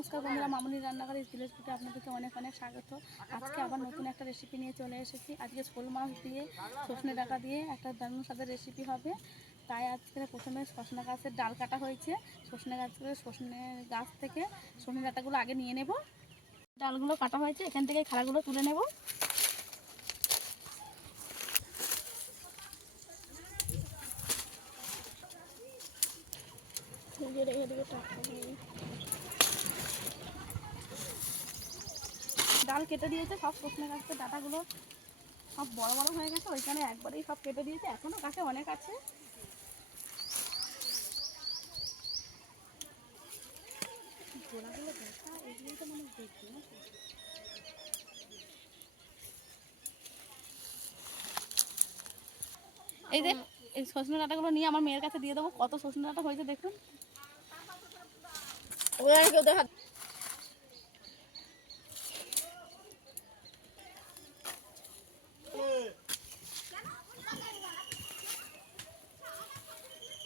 নমস্কার বন্ধুরা, মামুনি রান্নাঘরের ভিলেজপুরে আপনাদেরকে অনেক অনেক স্বাগত। আজকে আবার নতুন একটা রেসিপি নিয়ে চলে এসেছি। আজকে শোল মাছ দিয়ে সজনে ডাঁটা দিয়ে একটা দারুণ স্বাদের রেসিপি হবে। তাই আজকে প্রথমে সজনে গাছের ডাল কাটা হয়েছে। সজনে গাছ থেকে সজনে ডাঁটাগুলো আগে নিয়ে নেব। ডালগুলো কাটা হয়েছে, এখান থেকে খাড়াগুলো তুলে নেব। ডাল কেটে দিয়েছে, সব সজনে গাছের ডাঁটাগুলো সব বড় বড় হয়ে গেছে, ওইখানে একবারেই সব কেটে দিয়েছে। এখনো গাছে অনেক আছে। গোড়াগুলো দেখা এগুলোই তো মানুষ দেখবে না। এই যে এই সজনে ডাঁটাগুলো নিয়ে আমার মেয়ের কাছে দিয়ে দেবো। কত সজনে ডাঁটা হয়েছে দেখুন।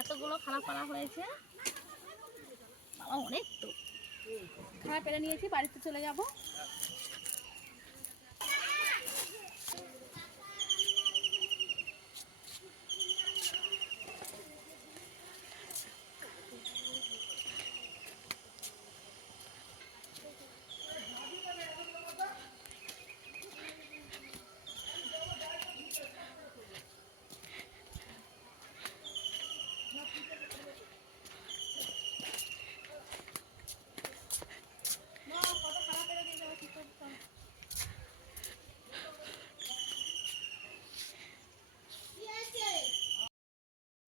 এতগুলো খারাপ পাড়া হয়েছে, বাবা অনেক তো খারাপ পেরে নিয়েছি। বাড়িতে চলে যাব।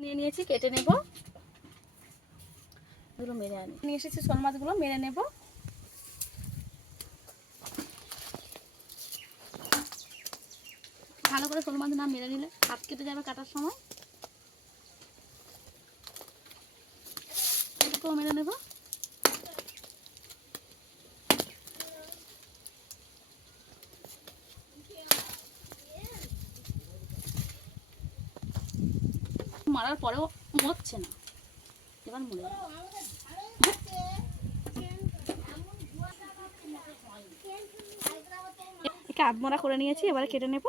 নিয়ে নিয়েছি, কেটে নেব। এগুলো মেরে আনি নিয়ে এসেছি, শোল মাছগুলো মেরে নেব। ভালো করে শোল মাছ না মেরে নিলে হাত কেটে যাবে কাটার সময়। এটাকেও মেরে নেব। মারার পরেও মরছে না, এবার মরে যাবে। একে আধমরা করে নিয়েছি, এবারে কেটে নেব।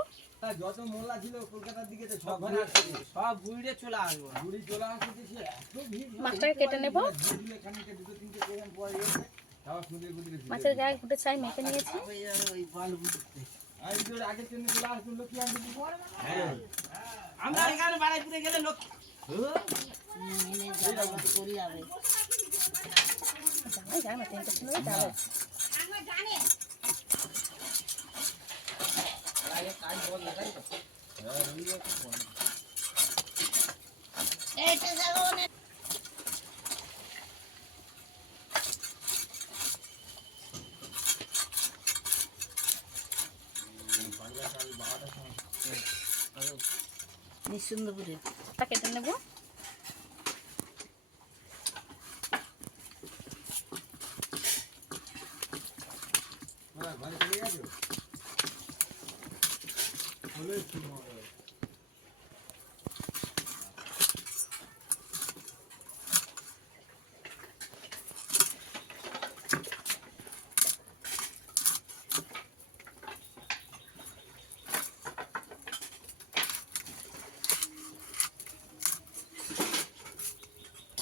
যত মোল্লা ছিল কলকাতার দিকে সব বুড়িয়ে চলে আসবো, বুড়ি চলে আসছে। মাছটাকে কেটে নেব। মাছের গায়ে গুটে ছাই মেখে নিয়েছি। আমরা এখানে বাড়াইপুরে গেলে লোক জানো তিনটার সময় যাবো। নিঃসন্দেহে কেটে নেব।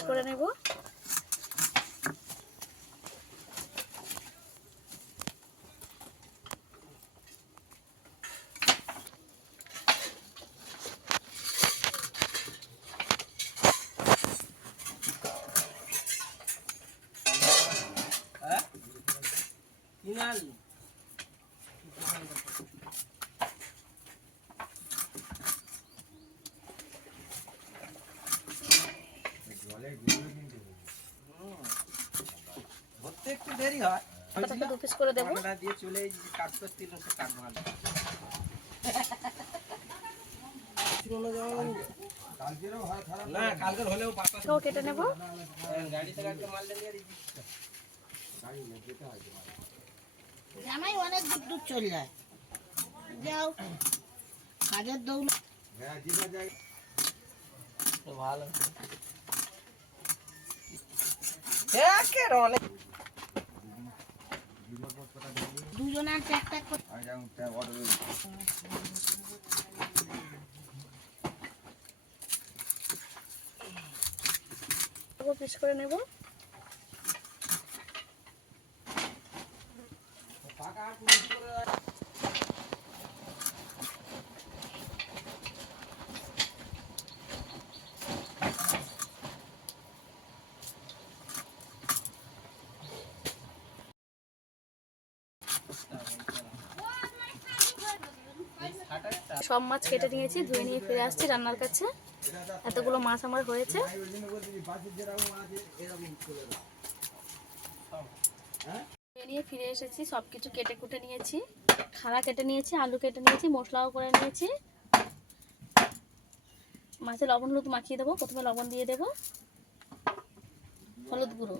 করে নেব। একটু দেরি হয়, দু পিস করে দেবো। দিয়ে চলে কাজ করতে কাজ ভালো। না কালকের হলেও কেটে নেব। গাড়িতে গাড়িতে মাল নিয়ে জামাই অনেক দূর দূর চলে যায়, যাও কাজের দৌড় ভালো। দুজনে আর ট্যাক ট্যাক করে পিস করে নেব। সব মাছ কেটে নিয়েছি, ধুয়ে নিয়ে ফিরে আসছি রান্নার কাছে। এতগুলো মাছ আমার হয়েছে। ধুয়ে নিয়ে ফিরে এসেছি, সব কিছু কেটে কুটে নিয়েছি। খাড়া কেটে নিয়েছি, আলু কেটে নিয়েছি, মশলাও করে নিয়েছি। মাছে লবণ হলুদ মাখিয়ে দেবো। প্রথমে লবণ দিয়ে দেবো, হলুদ গুঁড়ো।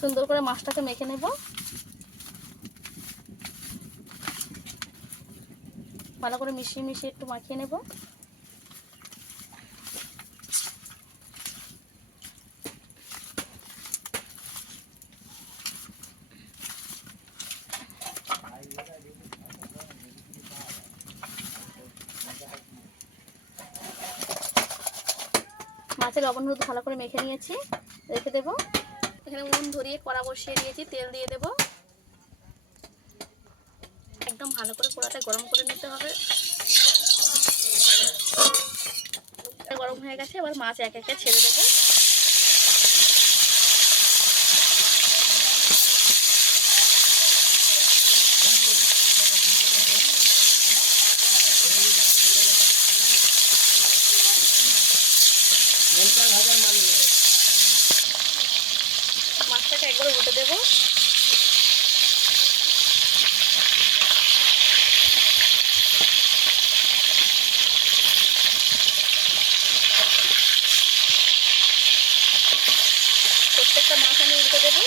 সুন্দর করে মাছটাকে মেখে নেব। ভালো করে মিশিয়ে মিশিয়ে একটু মাখিয়ে নেব। মাছের লবণ হলুদ ভালো করে মেখে নিয়েছি, রেখে দেবো। এখানে উনুন ধরিয়ে কড়া বসিয়ে দিয়েছি, তেল দিয়ে দেব। একদম ভালো করে কড়াটা গরম করে নিতে হবে। গরম হয়ে গেছে, এবার মাছ এক একে ছেড়ে দেবো। মাছটাকে একবার উল্টে দেবো। প্রত্যেকটা মাছ আমি উল্টে দেবো।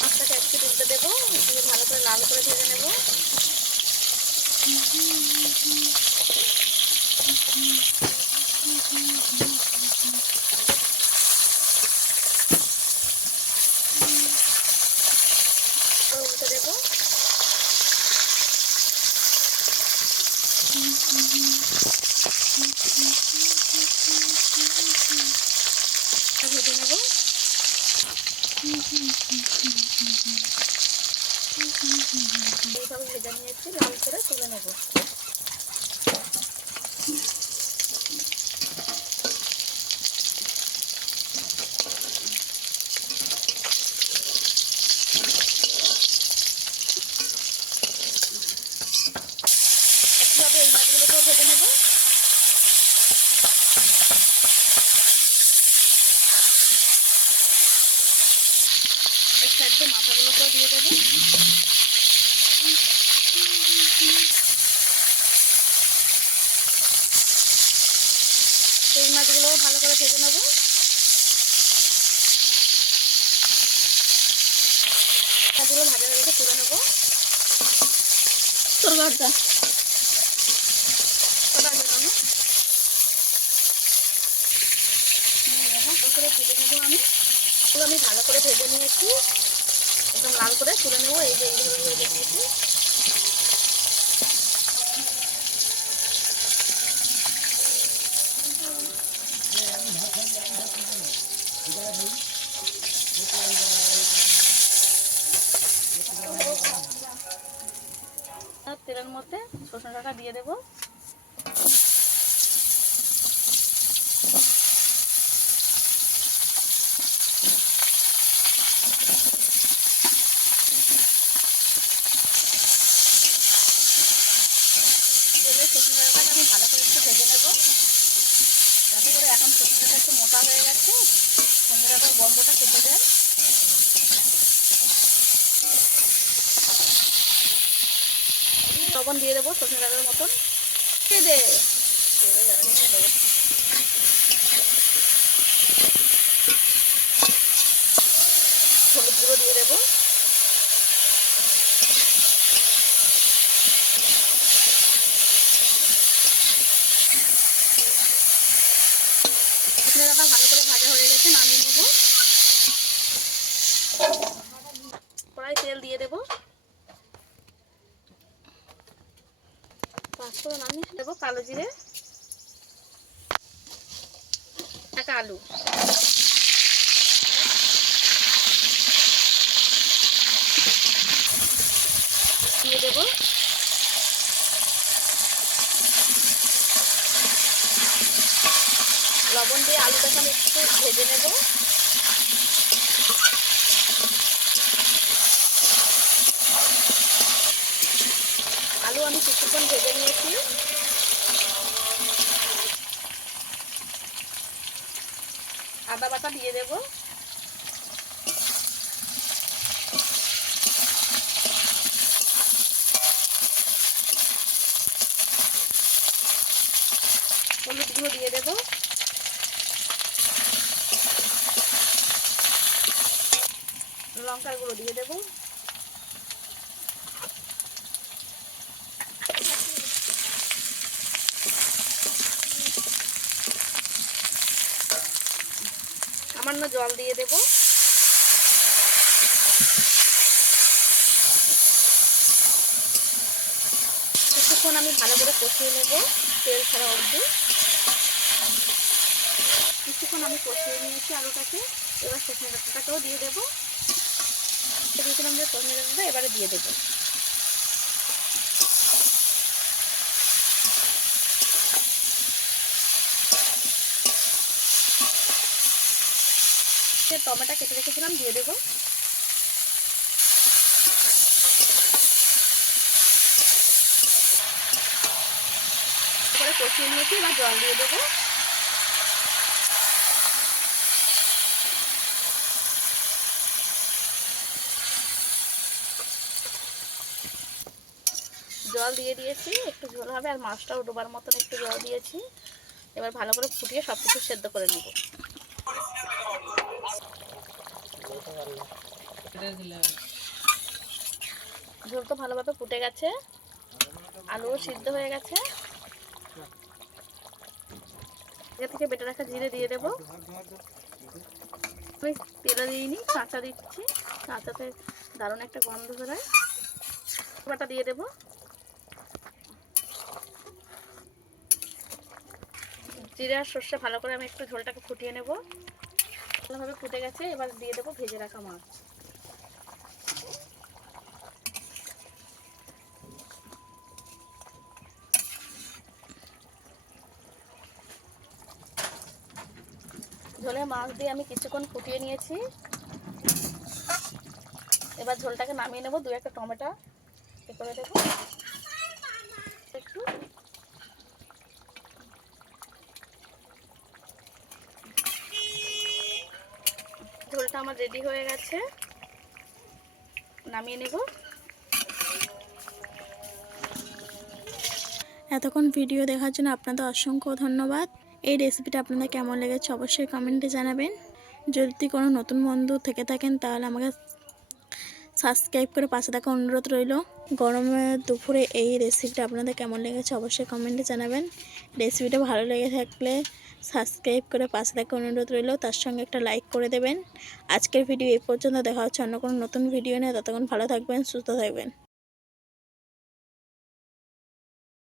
মাছটাকে একটু উল্টে দেবো, দিয়ে ভালো করে লাল করে ভেজে নেব। উল্টে দেবো। ভেজে নেব। এইভাবে ভেজে নিয়েছি, লাল করে তুলে নেব। একইভাবে এই মাছগুলোকেও ভেজে নেব। এক সাইড দিয়ে মাথাগুলোকেও দিয়ে দেবো। এই মাছগুলোও ভালো করে ভেজে নেব। মাছগুলো ভাজা হয়ে গেছে, তুলে নেব। তোর ঘরটা করে ভেজে নেবো। আমি ভালো করে ভেজে নিয়েছি, একদম লাল করে তুলে নেবো। এই যে এইভাবে ভেজে নিয়েছি। তেলের মধ্যে সরষে ডাঁটা দিয়ে দেবো। আমি ভালো করে একটু ভেজে নেব, যাতে করে এখন সরষেটা একটু মোটা হয়ে গেছে, সরষেটার গন্ধটা কেটে যায়। লবণ দিয়ে দেবো সরষে ডাঁটার মতন। হলুদ গুঁড়ো দিয়ে দেবো। পাঁচফোড়ন আমি দেবো কালো জিরে, একটা আলু দিয়ে দেবো। লবণ দিয়ে আলুটাকে আমি একটু ভেজে নেব। আলু আমি কিছুক্ষণ ভেজে নিয়েছি। আদা বাটা দিয়ে দেব। হলুদ গুঁড়ো দিয়ে দেব। লঙ্কার গুঁড়ো দিয়ে দেব। সামান্য জল দিয়ে দেব। কিছুক্ষণ আমি ভালো করে কষিয়ে নেব তেল ছাড়া অবধি। কিছুক্ষণ আমি কষিয়ে নিয়েছি আলুটাকে। এবার সজনে ডাঁটাটাকেও দিয়ে দেবো। দিয়েছিলাম যে সজনে ডাঁটাটা এবারে দিয়ে দেবো। টমেটো কেটে রেখেছিলাম দিয়ে দেবো। এবারে কষিয়ে নিয়েছি, এবার জল দিয়ে দেবো। জল দিয়ে দিয়েছি, একটু ঝোল হবে আর মাছটাও ডোবার মতন একটু জল দিয়েছি। এবার ভালো করে ফুটিয়ে সব কিছু সেদ্ধ করে নেব। ঝোল তো ভালোভাবে ফুটে গেছে, আলুও সিদ্ধ হয়ে গেছে। আগে থেকে বেটে রাখা জিরে দিয়ে দেবো। আমি তেলে দিইনি, কাঁচা দিচ্ছি, কাঁচাতে দারুণ একটা গন্ধ বেরোয়। বাটা দিয়ে দেবো। জিরে আর সর্ষে ভালো করে আমি একটু ঝোলটাকে ফুটিয়ে নেব। ভালোভাবে ফুটে গেছে, এবার দিয়ে দেবো ভেজে রাখা মাছ। ঝোলে মাছ দিয়ে আমি কিছুক্ষণ ফুটিয়ে নিয়েছি। এবার ঝোলটাকে নামিয়ে নেব। দু একটা টমেটো করে দেবো একটু। ঝোলটা আমার রেডি হয়ে গেছে, নামিয়ে নেব। এতক্ষণ ভিডিও দেখার জন্য আপনাদের অসংখ্য ধন্যবাদ। এই রেসিপিটা আপনাদের কেমন লেগেছে অবশ্যই কমেন্টে জানাবেন। যদি কোনো নতুন বন্ধু থেকে থাকেন তাহলে আমাকে সাবস্ক্রাইব করে পাশে থাকা অনুরোধ রইল। গরমের দুপুরে এই রেসিপিটা আপনাদের কেমন লেগেছে অবশ্যই কমেন্টে জানাবেন। রেসিপিটা ভালো লেগে থাকলে সাবস্ক্রাইব করে পাশে থাকা অনুরোধ রইল, তার সঙ্গে একটা লাইক করে দেবেন। আজকের ভিডিও এই পর্যন্ত, দেখা হচ্ছে অন্য কোনো নতুন ভিডিও নিয়ে। ততক্ষণ ভালো থাকবেন, সুস্থ থাকবেন।